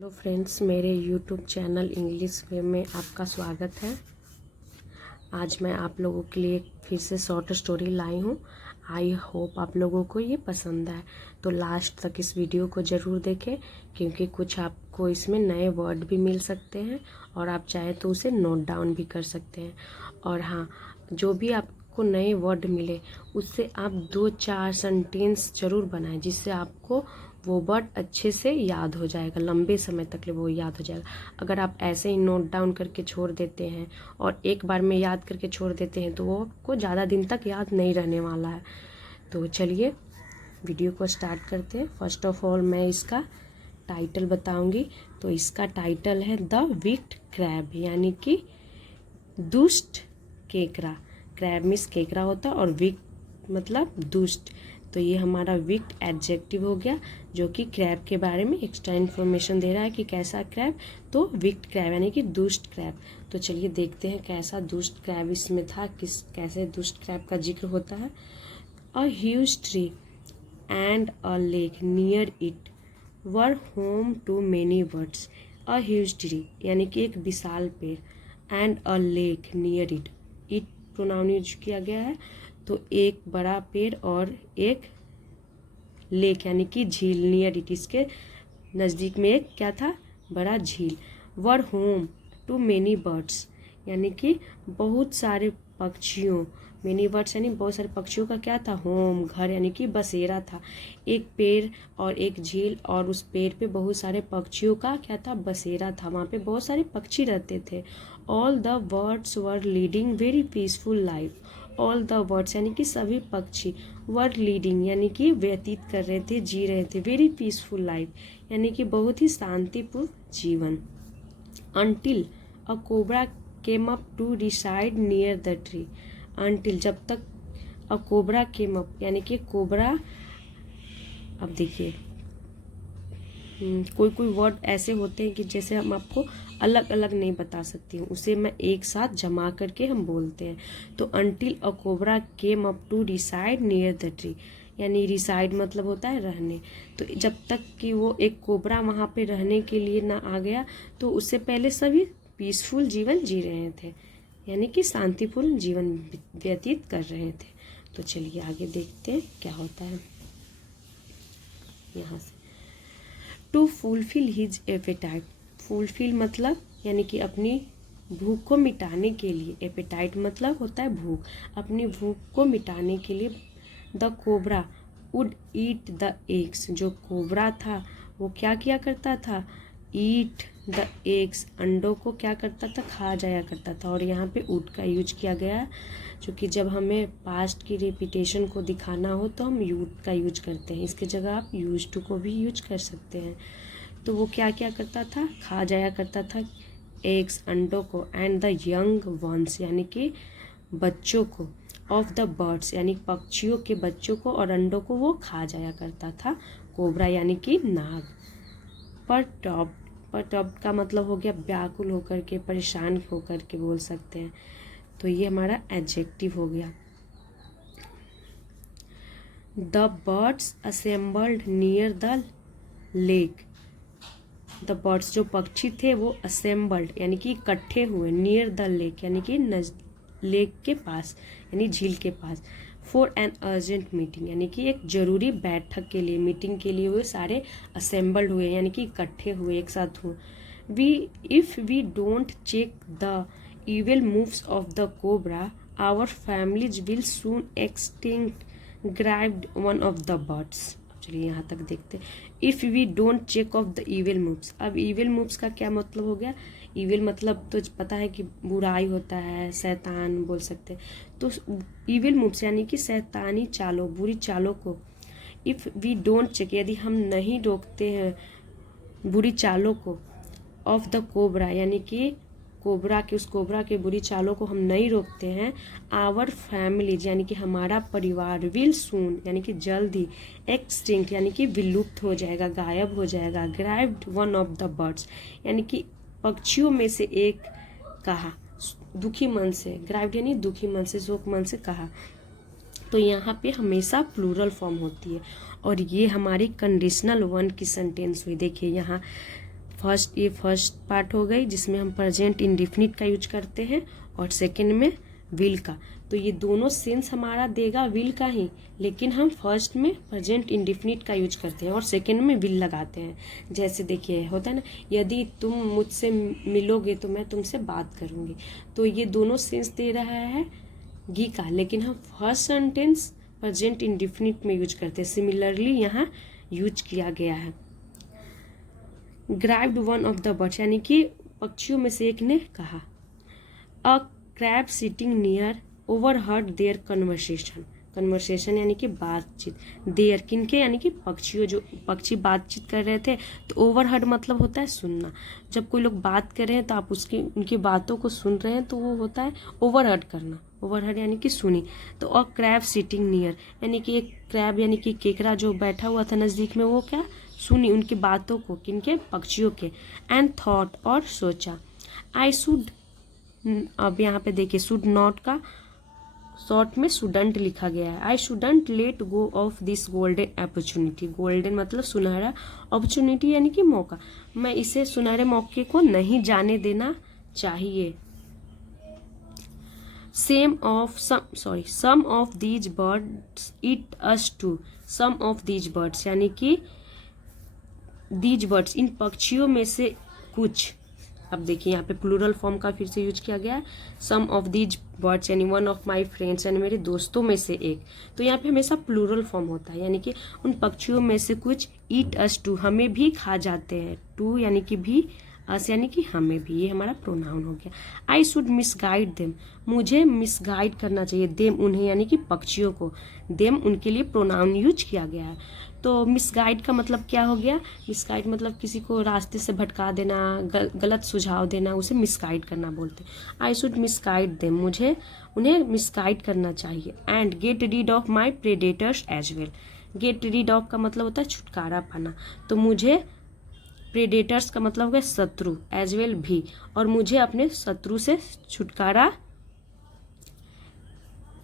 Hello friends, मेरे YouTube channel English वे में आपका स्वागत है। आज मैं आप लोगों के लिए फिर से शॉर्ट स्टोरी लाई हूँ। आई होप आप लोगों को ये पसंद आए, तो लास्ट तक इस वीडियो को ज़रूर देखें, क्योंकि कुछ आपको इसमें नए वर्ड भी मिल सकते हैं और आप चाहे तो उसे नोट डाउन भी कर सकते हैं। और हाँ, जो भी आपको नए वर्ड मिले उससे आप 2-4 सेंटेंस ज़रूर बनाएं, जिससे आपको वो वर्ड अच्छे से याद हो जाएगा, लंबे समय तक वो याद हो जाएगा। अगर आप ऐसे ही नोट डाउन करके छोड़ देते हैं और एक बार में याद करके छोड़ देते हैं तो वो आपको ज़्यादा दिन तक याद नहीं रहने वाला है। तो चलिए वीडियो को स्टार्ट करते हैं। फर्स्ट ऑफ ऑल मैं इसका टाइटल बताऊंगी। तो इसका टाइटल है द विक्ड क्रैब, यानी कि दुष्ट केकड़ा। क्रैब मीन्स केकड़ा होता है और विक्ड मतलब दुष्ट। तो ये हमारा विक्ड एडजेक्टिव हो गया, जो कि क्रैब के बारे में एक्स्ट्रा इन्फॉर्मेशन दे रहा है कि कैसा क्रैब। तो विक्ड क्रैब यानी कि दुष्ट क्रैब। तो चलिए देखते हैं कैसा दुष्ट क्रैब इसमें था, कैसे दुष्ट क्रैब का जिक्र होता है। A huge tree and a lake near it were home to many birds. A huge tree यानी कि एक विशाल पेड़, and a lake near it, it pronoun use किया गया है। तो एक बड़ा पेड़ और एक लेक यानी कि झील, नियर इट, इसके नज़दीक में एक क्या था, बड़ा झील। वर होम टू मेनी बर्ड्स यानी कि बहुत सारे पक्षियों, मेनी बर्ड्स यानी बहुत सारे पक्षियों का क्या था, होम, घर, यानी कि बसेरा था। एक पेड़ और एक झील, और उस पेड़ पे बहुत सारे पक्षियों का क्या था, बसेरा था। वहाँ पे बहुत सारे पक्षी रहते थे। All the birds were leading very peaceful life. All the birds यानी कि सभी पक्षी, वर लीडिंग यानी कि व्यतीत कर रहे थे, जी रहे थे, वेरी पीसफुल लाइफ यानी कि बहुत ही शांतिपूर्ण जीवन। Until a cobra came up to reside near the tree. Until जब तक, अ कोबरा केम अप यानी कि कोबरा, अब देखिए कोई कोई वर्ड ऐसे होते हैं कि जैसे हम आपको अलग अलग नहीं बता सकती हूँ, उसे मैं एक साथ जमा करके हम बोलते हैं। तो until a cobra came up to reside near the tree, यानी रिसाइड मतलब होता है रहने। तो जब तक कि वो एक कोबरा वहाँ पे रहने के लिए ना आ गया, तो उससे पहले सभी पीसफुल जीवन जी रहे थे, यानी कि शांतिपूर्ण जीवन व्यतीत कर रहे थे। तो चलिए आगे देखते हैं क्या होता है यहाँ से। To fulfil his appetite, fulfil मतलब यानी कि अपनी भूख को मिटाने के लिए, एपेटाइट मतलब होता है भूख, अपनी भूख को मिटाने के लिए the cobra would eat the eggs, जो कोबरा था वो क्या किया करता था, ईट द एग्स, अंडों को क्या करता था, खा जाया करता था। और यहाँ पे वुड का यूज किया गया है, जो कि जब हमें पास्ट की रिपीटेशन को दिखाना हो तो हम यूड का यूज करते हैं, इसके जगह आप यूज टू को भी यूज कर सकते हैं। तो वो क्या क्या करता था, खा जाया करता था एग्स, अंडों को, एंड द यंग वंस यानी कि बच्चों को, ऑफ द बर्ड्स यानी पक्षियों के बच्चों को और अंडों को वो खा जाया करता था कोबरा यानी कि नाग। पर टॉप का मतलब हो गया व्याकुल होकर के, परेशान होकर के बोल सकते हैं। तो ये हमारा एडजेक्टिव हो गया। The birds assembled near the lake, the birds जो पक्षी थे वो असेंबल्ड यानी कि इकट्ठे हुए, नियर द लेक यानी कि लेक के पास यानी झील के पास, फॉर एन अर्जेंट मीटिंग यानी कि एक जरूरी बैठक के लिए, मीटिंग के लिए वो सारे असेंबल्ड हुए यानी कि इकट्ठे हुए, एक साथ हुए। If we don't check the evil moves of the cobra, our families will soon extinct, grabbed one of the birds। चलिए यहाँ तक देखते हैं। If we don't check of the evil moves, अब ईविल मूव्स का क्या मतलब हो गया, ईविल मतलब तो पता है कि बुराई होता है, शैतान बोल सकते हैं। तो ईविल मूव्स यानी कि शैतानी चालों, बुरी चालों को, इफ़ वी डोंट चेक यदि हम नहीं रोकते हैं बुरी चालों को, ऑफ द कोबरा यानी कि कोबरा के, उस कोबरा के बुरी चालों को हम नहीं रोकते हैं, आवर फैमिलीज यानी कि हमारा परिवार, विल सून यानी कि जल्द ही, एक्सटिंक्ट यानी कि विलुप्त हो जाएगा, गायब हो जाएगा, grabbed one of the birds यानी कि पक्षियों में से एक कहा, दुखी मन से, ग्रैब्ड यानी दुखी मन से, शोक मन से कहा। तो यहाँ पे हमेशा प्लूरल फॉर्म होती है, और ये हमारी कंडीशनल वन की सेंटेंस हुई। देखिए यहाँ ये फर्स्ट पार्ट हो गई जिसमें हम प्रेजेंट इंडेफिनिट का यूज करते हैं, और सेकंड में विल का। तो ये दोनों सेंस हमारा देगा विल का ही, लेकिन हम फर्स्ट में प्रेजेंट इंडेफिनिट का यूज करते हैं और सेकंड में विल लगाते हैं। जैसे देखिए होता है ना, यदि तुम मुझसे मिलोगे तो मैं तुमसे बात करूँगी। तो ये दोनों सेंस दे रहा है गी का, लेकिन हम फर्स्ट सेंटेंस प्रेजेंट इंडेफिनिट में यूज करते हैं। सिमिलरली यहाँ यूज किया गया है। Cried one of the birds, यानी कि पक्षियों में से एक ने कहा। A crab sitting near overheard their conversation. Conversation यानी कि बातचीत। देयर किनके, यानी कि पक्षियों, जो पक्षी बातचीत कर रहे थे। तो ओवरहर्ड मतलब होता है सुनना। जब कोई लोग बात कर रहे हैं तो आप उनकी बातों को सुन रहे हैं, तो वो होता है ओवरहर्ड करना। ओवरहर्ड यानी कि सुनी। तो अ क्रैब सिटिंग नियर, यानी कि एक क्रैब यानी कि केकड़ा जो बैठा हुआ था नज़दीक में, वो क्या सुनी उनकी बातों को, किनके, पक्षियों के। एंड थॉट, और सोचा। आई शुड, अब यहाँ पे देखिए शुड नॉट का शॉर्ट में शुडंट लिखा गया है। I shouldn't let go of this golden opportunity. Golden मतलब सुनहरा, अपॉर्चुनिटी यानी कि मौका। मैं इसे सुनहरे मौके को नहीं जाने देना चाहिए। Some of these birds eat us too. Some of these birds यानी कि दीज बर्ड्स, इन पक्षियों में से कुछ। अब देखिए यहाँ पे प्लूरल फॉर्म का फिर से यूज किया गया है। सम ऑफ दीज बर्ड्स यानी वन ऑफ माई फ्रेंड्स, यानी मेरे दोस्तों में से एक। तो यहाँ पे हमेशा प्लूरल फॉर्म होता है, यानी कि उन पक्षियों में से कुछ ईट अस टू, हमें भी खा जाते हैं। टू यानी कि भी, अस यानी कि हमें भी, ये हमारा प्रोनाउन हो गया। आई शुड मिसगाइड देम, मुझे मिसगाइड करना चाहिए। देम उन्हें, यानी कि पक्षियों को। देम उनके लिए प्रोनाउन यूज किया गया है। तो मिसगाइड का मतलब क्या हो गया? मिसगाइड मतलब किसी को रास्ते से भटका देना, गलत सुझाव देना, उसे मिसगाइड करना बोलते हैं। आई शुड मिसगाइड देम, मुझे उन्हें मिसगाइड करना चाहिए। And get rid of my predators as well. Get rid of का मतलब होता है छुटकारा पाना। तो मुझे प्रेडेटर्स का मतलब है शत्रु, एज वेल भी, और मुझे अपने शत्रु से छुटकारा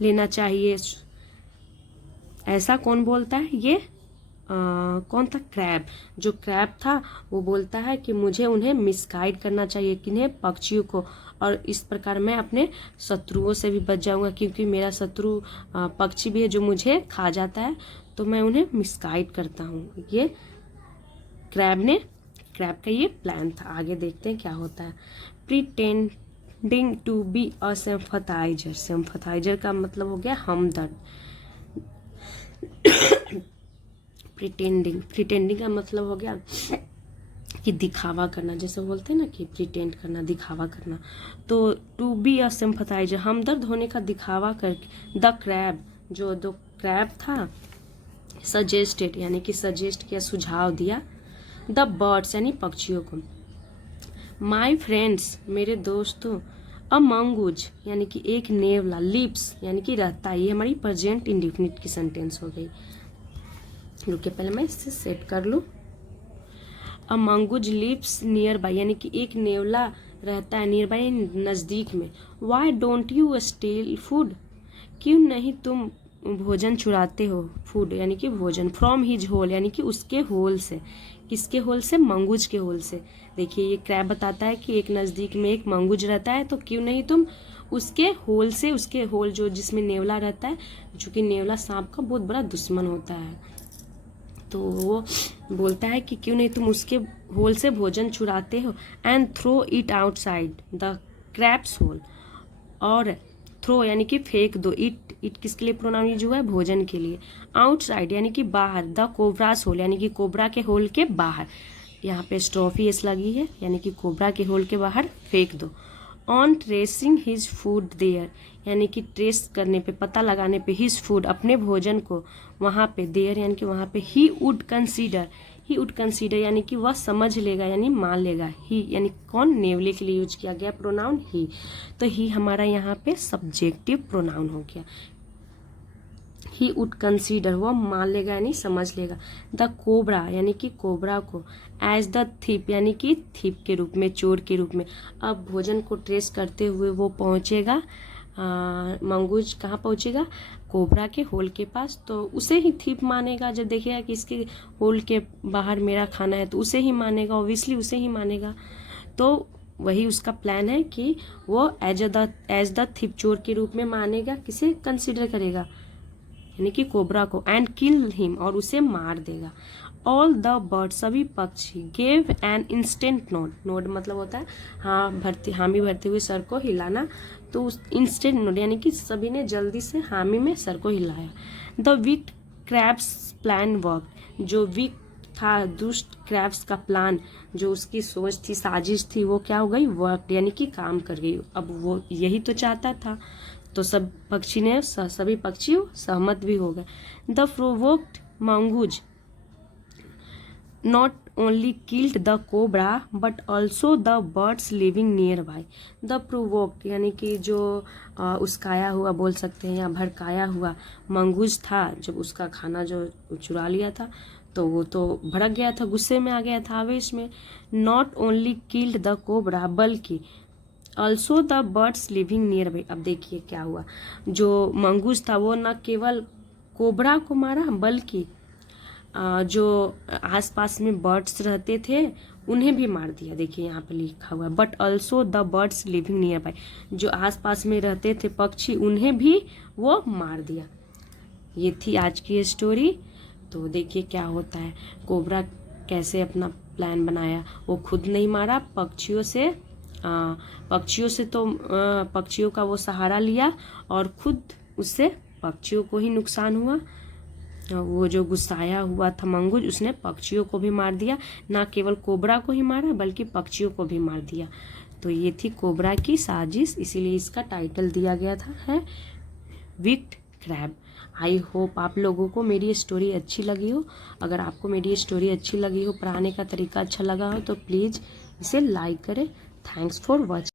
लेना चाहिए। ऐसा कौन बोलता है? ये कौन था? क्रैब। जो क्रैब था वो बोलता है कि मुझे उन्हें मिसगाइड करना चाहिए, किन्हें? पक्षियों को। और इस प्रकार मैं अपने शत्रुओं से भी बच जाऊंगा, क्योंकि मेरा शत्रु पक्षी भी है जो मुझे खा जाता है, तो मैं उन्हें मिसगाइड करता हूँ। ये क्रैब का ये प्लान था। आगे देखते हैं क्या होता है। Pretending to be a sympathiser. Sympathiser का मतलब हो गया हमदर्द। प्रिटेंडिंग का मतलब हो गया कि दिखावा करना, जैसे बोलते हैं ना कि प्रिटेंड करना, दिखावा करना। तो टू बी अ सिंपैथाइजर, हमदर्द होने का दिखावा करके। द क्रैब, जो दो क्रैब था, सजेस्टेड यानी कि सजेस्ट किया, सुझाव दिया। द बर्ड्स यानी पक्षियों को। माई फ्रेंड्स, मेरे दोस्तों। अ मंगूज यानी कि एक नेवला। लिप्स यानी कि रहता है। ये हमारी प्रेजेंट इंडेफिनिट की सेंटेंस हो गई। रुकिए पहले मैं इससे सेट कर लूँ। अ मंगूज लिव्स नियर बाई, यानी कि एक नेवला रहता है नियर बाई, नज़दीक में। Why don't you steel food, क्यों नहीं तुम भोजन चुराते हो? फूड यानी कि भोजन। फ्रॉम हिज होल यानी कि उसके होल से। किसके होल से? मंगूज के होल से। देखिए ये क्रैब बताता है कि एक नज़दीक में एक मंगूज रहता है, तो क्यों नहीं तुम उसके होल से, उसके होल जो जिसमें नेवला रहता है, जो कि नेवला सांप का बहुत बड़ा दुश्मन होता है, तो वो बोलता है कि क्यों नहीं तुम उसके होल से भोजन चुराते हो। And throw it outside the crab's hole, और थ्रो यानी कि फेंक दो। इट किसके लिए प्रोनाउन यूज हुआ है? भोजन के लिए। आउटसाइड यानी कि बाहर। द कोबरास होल यानी कि कोबरा के होल के बाहर। यहाँ पे स्ट्रॉफी एस लगी है, यानी कि कोबरा के होल के बाहर फेंक दो। On tracing his food there, यानी कि ट्रेस करने पे, पता लगाने पे, हिज फूड अपने भोजन को वहाँ पे, देयर यानी कि वहाँ पे। ही वुड कंसीडर यानी कि वह समझ लेगा, यानी मान लेगा। ही यानी कौन? नेवले के लिए यूज किया गया प्रोनाउन ही। तो ही हमारा यहाँ पे सब्जेक्टिव प्रोनाउन हो गया। ही वुड कंसीडर, वह मान लेगा यानी समझ लेगा। द कोबरा यानी कि कोबरा को। एज द थीप यानी कि थीप के रूप में, चोर के रूप में। अब भोजन को ट्रेस करते हुए वो पहुंचेगा मंगूज कहाँ पहुँचेगा, कोबरा के होल के पास, तो उसे ही थीप मानेगा। जब देखेगा कि इसके होल के बाहर मेरा खाना है तो उसे ही मानेगा, ऑब्वियसली उसे ही मानेगा। तो वही उसका प्लान है कि वो एज द थीप, चोर के रूप में मानेगा, किसे कंसिडर करेगा, यानी कि कोबरा को, एंड किल हिम, और उसे मार देगा। ऑल द बर्ड, सभी पक्षी, gave an instant node, node मतलब होता है हामी भरते हुए सर को हिलाना, तो उस इंस्टेंट नोड यानी कि सभी ने जल्दी से हामी में सर को हिलाया। The wicked crabs plan work, जो विक था दुष्ट क्रैब्स का प्लान, जो उसकी सोच थी, साजिश थी, वो क्या हो गई, वर्क यानी कि काम कर गई। अब वो यही तो चाहता था, तो सभी पक्षी सहमत भी हो गए। The provoked mongoose not only killed the cobra but also the birds living nearby. The provoked यानी कि जो उस्काया हुआ बोल सकते हैं या भड़काया हुआ मंगूज था, जब उसका खाना जो चुरा लिया था तो वो तो भड़क गया था, गुस्से में आ गया था, आवेश में। Not only killed the cobra बल्कि also the birds living near by. अब देखिए क्या हुआ, जो मंगूज था वो न केवल कोबरा को मारा बल्कि जो आसपास में बर्ड्स रहते थे उन्हें भी मार दिया। देखिए यहाँ पे लिखा हुआ है but also the birds living near by, जो आसपास में रहते थे पक्षी उन्हें भी वो मार दिया। ये थी आज की स्टोरी। तो देखिए क्या होता है, कोबरा कैसे अपना प्लान बनाया, वो खुद नहीं मारा, पक्षियों का वो सहारा लिया और खुद उससे पक्षियों को ही नुकसान हुआ। वो जो गुस्साया हुआ था मंगूज, उसने पक्षियों को भी मार दिया, ना केवल कोबरा को ही मारा बल्कि पक्षियों को भी मार दिया। तो ये थी कोबरा की साजिश, इसीलिए इसका टाइटल दिया गया था है विक्ड क्रैब। आई होप आप लोगों को मेरी स्टोरी अच्छी लगी हो। अगर आपको मेरी स्टोरी अच्छी लगी हो, पढ़ाने का तरीका अच्छा लगा हो, तो प्लीज़ इसे लाइक करें। Thanks for watching.